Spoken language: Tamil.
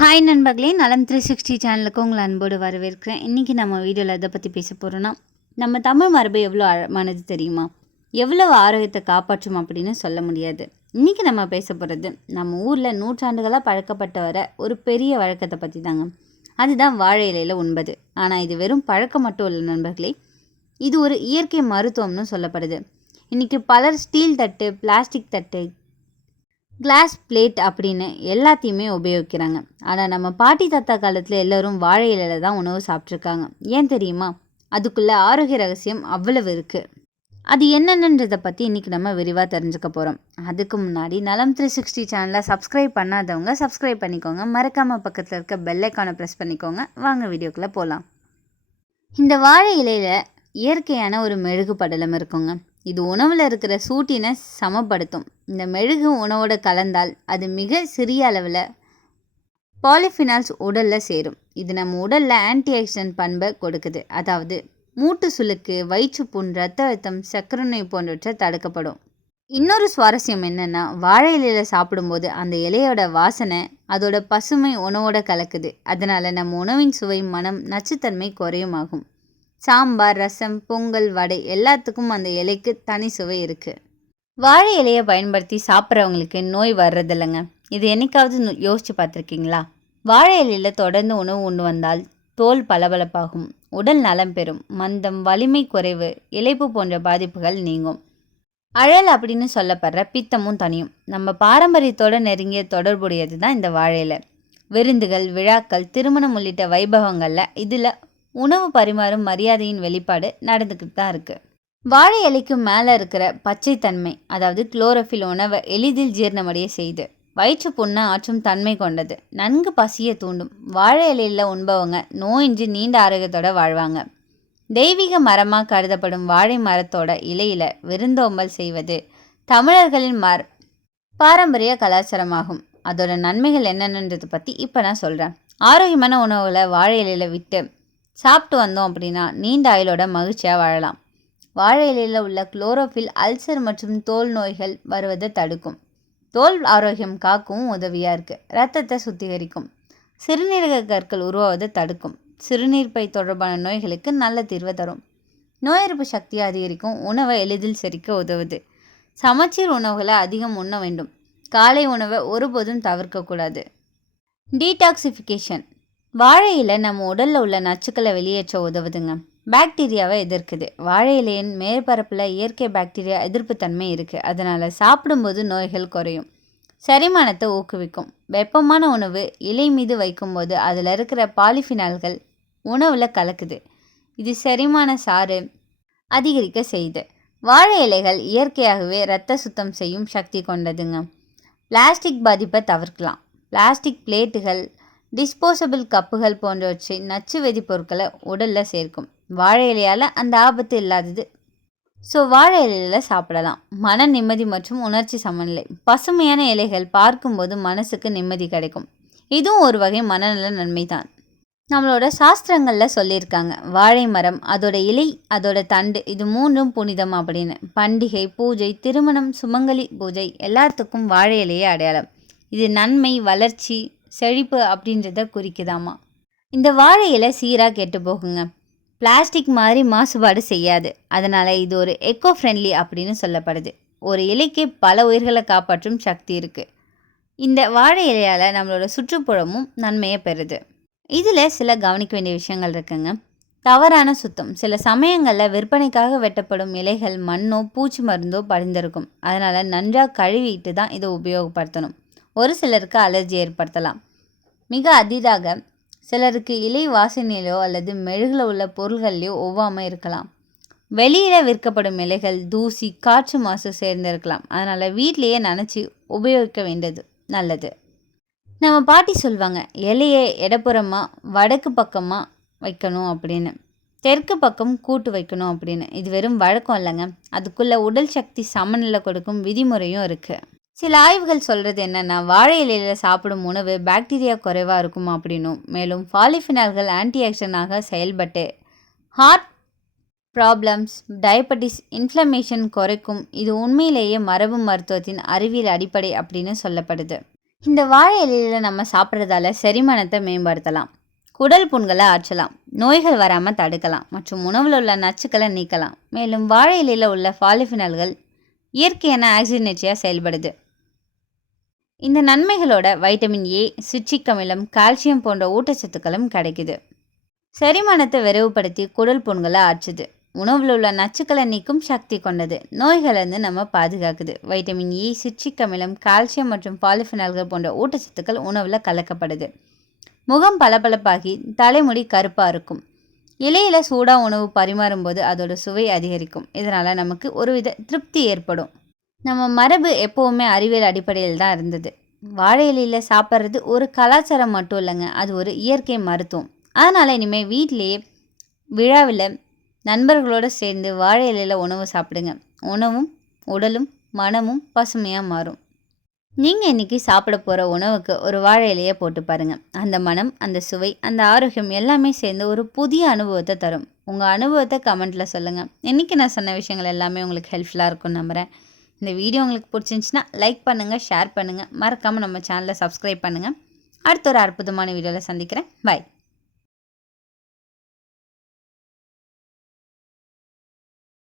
ஹாய் நண்பர்களே, நலம் 360 சேனலுக்கு உங்களை அன்போடு வரவேற்கிறேன். இன்றைக்கி நம்ம வீடியோவில் எதை பற்றி பேச போகிறோன்னா, நம்ம தமிழ் மரபு எவ்வளோ ஆழமானது தெரியுமா? எவ்வளவு ஆரோக்கியத்தை காப்பாற்றும் அப்படின்னு சொல்ல முடியாது. இன்றைக்கி நம்ம பேச போகிறது நம்ம ஊரில் நூற்றாண்டுகளாக பழக்கப்பட்டு வர ஒரு பெரிய வழக்கத்தை பற்றி தாங்க. அதுதான் வாழை இலையில் உண்பது. ஆனால் இது வெறும் பழக்கம் மட்டும் இல்லை நண்பர்களே, இது ஒரு இயற்கை மருத்துவம்னு சொல்லப்படுது. இன்றைக்கி பலர் ஸ்டீல் தட்டு, பிளாஸ்டிக் தட்டு, கிளாஸ் பிளேட் அப்படின்னு எல்லாத்தையுமே உபயோகிக்கிறாங்க. ஆனால் நம்ம பாட்டி தாத்தா காலத்தில் எல்லோரும் வாழை இலையில தான் உணவு சாப்பிட்ருக்காங்க. ஏன் தெரியுமா? அதுக்குள்ளே ஆரோக்கிய ரகசியம் அவ்வளவு இருக்குது. அது என்னென்னன்றதை பற்றி இன்றைக்கி நம்ம விரிவாக தெரிஞ்சுக்க போகிறோம். அதுக்கு முன்னாடி நலம் 360 சேனலை சப்ஸ்கிரைப் பண்ணாதவங்க சப்ஸ்கிரைப் பண்ணிக்கோங்க. மறக்காமல் பக்கத்தில் இருக்க பெல் ஐக்கானை ப்ரெஸ் பண்ணிக்கோங்க. வாங்க வீடியோக்குள்ளே போகலாம். இந்த வாழை இலையில் இயற்கையான ஒரு மெழுகு படலம் இருக்குங்க. இது உணவில் இருக்கிற சூட்டினை சமப்படுத்தும். இந்த மெழுகு உணவோடு கலந்தால் அது மிக சிறிய அளவில் பாலிஃபினால்ஸ் உடலில் சேரும். இது நம்ம உடலில் ஆன்டி ஆக்சிடென்ட் பண்பை கொடுக்குது. அதாவது மூட்டு சுளுக்கு, வயிற்றுப்புண், இரத்த அழுத்தம், சர்க்கரை நோய் போன்றவற்றை தடுக்கப்படும். இன்னொரு சுவாரஸ்யம் என்னென்னா, வாழை இலையில் சாப்பிடும்போது அந்த இலையோட வாசனை அதோட பசுமை உணவோட கலக்குது. அதனால் நம்ம உணவின் சுவை, மனம், நச்சுத்தன்மை குறையுமாகும். சாம்பார், ரசம், பொங்கல், வடை எல்லாத்துக்கும் அந்த இலைக்கு தனி சுவை இருக்குது. வாழை இலையை பயன்படுத்தி சாப்பிட்றவங்களுக்கு நோய் வர்றதில்லைங்க. இது என்னைக்காவது யோசித்து பார்த்துருக்கீங்களா? வாழை இலையில் தொடர்ந்து உணவு உண்டு வந்தால் தோல் பளபளப்பாகும், உடல் நலம் பெறும், மந்தம், வலிமை குறைவு, இளைப்பு போன்ற பாதிப்புகள் நீங்கும். அழல் அப்படின்னு சொல்லப்படுற பித்தமும் தனியும். நம்ம பாரம்பரியத்தோடு நெருங்கிய தொடர்புடையது தான் இந்த வாழை இலை. விருந்துகள், விழாக்கள், திருமணம் உள்ளிட்ட வைபவங்களில் இதில் உணவு பரிமாறும் மரியாதையின் வெளிப்பாடு நடந்துக்கிட்டு தான் இருக்குது. வாழை இலைக்கு மேலே இருக்கிற பச்சை தன்மை, அதாவது குளோரோஃபில், உணவை எளிதில் ஜீரணமடைய செய்து வயிற்று புண்ணை ஆற்றும் தன்மை கொண்டது. நன்கு பசியை தூண்டும். வாழை இலையில் உண்பவங்க நோயின்றி நீண்ட ஆரோக்கியத்தோடு வாழ்வாங்க. தெய்வீக மரமாக கருதப்படும் வாழை மரத்தோட இலையில் விருந்தோம்பல் செய்வது தமிழர்களின் பாரம்பரிய கலாச்சாரமாகும். அதோட நன்மைகள் என்னென்னன்றதை பற்றி இப்போ நான் சொல்கிறேன். ஆரோக்கியமான உணவுகளை வாழை இலையில் விட்டு சாப்பிட்டு வந்தோம் அப்படின்னா நீண்ட ஆயுளோட மகிழ்ச்சியாக வாழலாம். வாழை இலையில் உள்ள குளோரோஃபில் அல்சர் மற்றும் தோல் நோய்கள் வருவதை தடுக்கும். தோல் ஆரோக்கியம் காக்கவும் உதவியாக இருக்குது. இரத்தத்தை சுத்திகரிக்கும். சிறுநீரக கற்கள் உருவாவதை தடுக்கும். சிறுநீர்ப்பை தொடர்பான நோய்களுக்கு நல்ல தீர்வை தரும். நோய் எதிர்ப்பு சக்தியை அதிகரிக்கும். உணவை எளிதில் செரிக்க உதவுது. சமச்சீர் உணவுகளை அதிகம் உண்ண வேண்டும். காலை உணவை ஒருபோதும் தவிர்க்கக்கூடாது. டீடாக்சிஃபிகேஷன். வாழை இலை நம்ம உடலில் உள்ள நச்சுக்களை வெளியேற்ற உதவுதுங்க. பாக்டீரியாவை எதிர்க்குது. வாழை இலையின் மேற்பரப்பில் இயற்கை பாக்டீரியா எதிர்ப்பு தன்மை இருக்குது. அதனால் சாப்பிடும்போது நோய்கள் குறையும். செரிமானத்தை ஊக்குவிக்கும். வெப்பமான உணவு இலை மீது வைக்கும்போது அதில் இருக்கிற பாலிஃபினால்கள் உணவில் கலக்குது. இது செரிமான சாறு அதிகரிக்க செய்யுது. வாழை இலைகள் இயற்கையாகவே இரத்த சுத்தம் செய்யும் சக்தி கொண்டதுங்க. பிளாஸ்டிக் பாதிப்பை தவிர்க்கலாம். பிளாஸ்டிக் பிளேட்டுகள், டிஸ்போசபிள் கப்புகள் போன்றவற்றை நச்சு வேதிப்பொருட்களை உடலில் சேர்க்கும். வாழை இலையால் அந்த ஆபத்து இல்லாதது. ஸோ வாழை இலையில் சாப்பிடலாம். மன நிம்மதி மற்றும் உணர்ச்சி சமநிலை. பசுமையான இலைகள் பார்க்கும்போது மனசுக்கு நிம்மதி கிடைக்கும். இதுவும் ஒரு வகை மனநல நன்மை தான். நம்மளோட சாஸ்திரங்களில் சொல்லியிருக்காங்க, வாழை மரம், அதோட இலை, அதோட தண்டு, இது மூன்றும் புனிதம் அப்படின்னு. பண்டிகை, பூஜை, திருமணம், சுமங்கலி பூஜை எல்லாத்துக்கும் வாழை இலையே அடையாளம். இது நன்மை, வளர்ச்சி, செழிப்பு அப்படின்றத குறிக்குதாமா. இந்த வாழை இலை சீராக கெட்டு போகுங்க. பிளாஸ்டிக் மாதிரி மாசுபாடு செய்யாது. அதனால் இது ஒரு எக்கோ ஃப்ரெண்ட்லி அப்படின்னு சொல்லப்படுது. ஒரு இலைக்கு பல உயிர்களை காப்பாற்றும் சக்தி இருக்குது. இந்த வாழை இலையால் நம்மளோட சுற்றுப்புறமும் நன்மையை பெறுது. இதில் சில கவனிக்க வேண்டிய விஷயங்கள் இருக்குங்க. தவறான சுத்தம். சில சமயங்களில் விற்பனைக்காக வெட்டப்படும் இலைகள் மண்ணோ பூச்சி மருந்தோ படிந்திருக்கும். அதனால் நன்றாக கழுவிட்டு தான் இதை உபயோகப்படுத்தணும். ஒரு சிலருக்கு அலர்ஜி ஏற்படுத்தலாம். மிக அரிதாக சிலருக்கு இலை வாசனையிலோ அல்லது மெழுகில் உள்ள பொருள்கள்லையோ ஒவ்வாமல் இருக்கலாம். வெளியில் விற்கப்படும் இலைகள் தூசி, காற்று மாசு சேர்ந்திருக்கலாம். அதனால் வீட்டிலையே நனைச்சி உபயோகிக்க வேண்டியது நல்லது. நம்ம பாட்டி சொல்லுவாங்க, இலையை இடப்புறமாக வடக்கு பக்கமாக வைக்கணும் அப்படின்னு, தெற்கு பக்கம் கூட்டு வைக்கணும் அப்படின்னு. இது வெறும் வழக்கம் இல்லைங்க. அதுக்குள்ளே உடல் சக்தி சமநிலை கொடுக்கும் விதிமுறையும் இருக்குது. சில ஆய்வுகள் சொல்கிறது என்னென்னா, வாழை இலையில் சாப்பிடும் உணவு பாக்டீரியா குறைவாக இருக்கும் அப்படின்னும், மேலும் பாலிஃபினால்கள் ஆன்டி ஆக்சிடென்டாக செயல்பட்டு ஹார்ட் ப்ராப்ளம்ஸ், டயபெட்டிஸ், இன்ஃப்ளமேஷன் குறைக்கும். இது உண்மையிலேயே மரபு மருத்துவத்தின் அறிவியல் அடிப்படை அப்படின்னு சொல்லப்படுது. இந்த வாழை இலையில் நம்ம சாப்பிட்றதால செரிமானத்தை மேம்படுத்தலாம், குடல் புண்களை ஆற்றலாம், நோய்கள் வராமல் தடுக்கலாம் மற்றும் உணவில் உள்ள நச்சுக்களை நீக்கலாம். மேலும் வாழை இலையில் உள்ள பாலிஃபினால்கள் இயற்கையான ஆக்சிஜனேற்றியாக செயல்படுது. இந்த நன்மைகளோட வைட்டமின் ஏ, சிட்ரிக் அமிலம், கால்சியம் போன்ற ஊட்டச்சத்துக்களும் கிடைக்குது. செரிமானத்தை விரைவுபடுத்தி குடல் புண்களை ஆற்றுது, உணவில் உள்ள நச்சுக்களை நீக்கும் சக்தி கொண்டது, நோய்களிலிருந்து நம்ம பாதுகாக்குது. வைட்டமின் ஏ, சிட்ரிக் அமிலம், கால்சியம் மற்றும் பாலிஃபினால்கள் போன்ற ஊட்டச்சத்துக்கள் உணவில் கலக்கப்படுது. முகம் பளபளப்பாகி தலைமுடி கருப்பாக இருக்கும். இலையில சூடாக உணவு பரிமாறும்போது அதோட சுவை அதிகரிக்கும். இதனால் நமக்கு ஒருவித திருப்தி ஏற்படும். நம்ம மரபு எப்போவுமே அறிவியல் அடிப்படையில் தான் இருந்தது. வாழை இலையில் சாப்பிட்றது ஒரு கலாச்சாரம் மட்டும் இல்லைங்க, அது ஒரு இயற்கை மருத்துவம். அதனால் இனிமேல் வீட்டிலேயே விழாவில் நண்பர்களோடு சேர்ந்து வாழை இலையில் உணவு சாப்பிடுங்க. உணவும் உடலும் மனமும் பசுமையாக மாறும். நீங்கள் இன்றைக்கி சாப்பிட போகிற உணவுக்கு ஒரு வாழை இலையை போட்டு பாருங்கள். அந்த மனம், அந்த சுவை, அந்த ஆரோக்கியம் எல்லாமே சேர்ந்து ஒரு புதிய அனுபவத்தை தரும். உங்கள் அனுபவத்தை கமெண்ட்டில் சொல்லுங்கள். இன்றைக்கி நான் சொன்ன விஷயங்கள் எல்லாமே உங்களுக்கு ஹெல்ப்ஃபுல்லாக இருக்கும்னு நம்புகிறேன். இந்த வீடியோ உங்களுக்கு பிடிச்சிருந்துச்சின்னா லைக் பண்ணுங்கள், ஷேர் பண்ணுங்கள், மறக்காமல் நம்ம சேனலை சப்ஸ்கிரைப் பண்ணுங்கள். அடுத்த ஒரு அற்புதமான வீடியோவில் சந்திக்கிறேன். பை.